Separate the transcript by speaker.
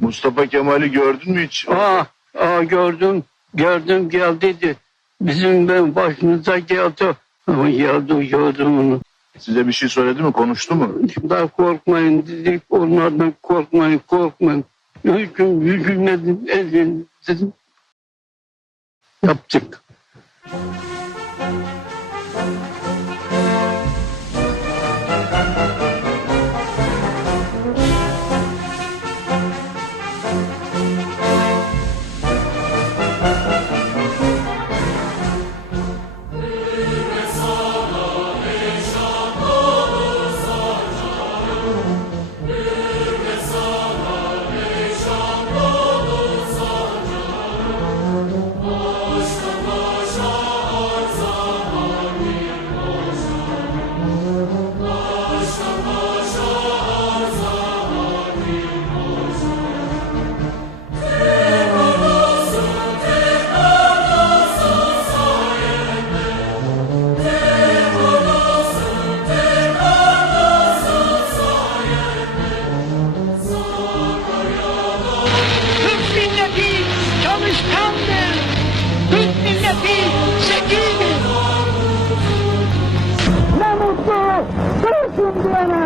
Speaker 1: Mustafa Kemal'i gördün mü hiç?
Speaker 2: Aa, aa gördüm, gördüm geldi dedi. Bizim ben başımıza geldi. Ama geldi gördüm onu.
Speaker 1: Size bir şey söyledi mi? Konuştu mu?
Speaker 2: Daha korkmayın dedik. Onlardan korkmayın, korkmayın. Hüküm, hükümledim, edin dedim. Yaptık. Milletin şekili. Ne mutlu Kırsın diyene.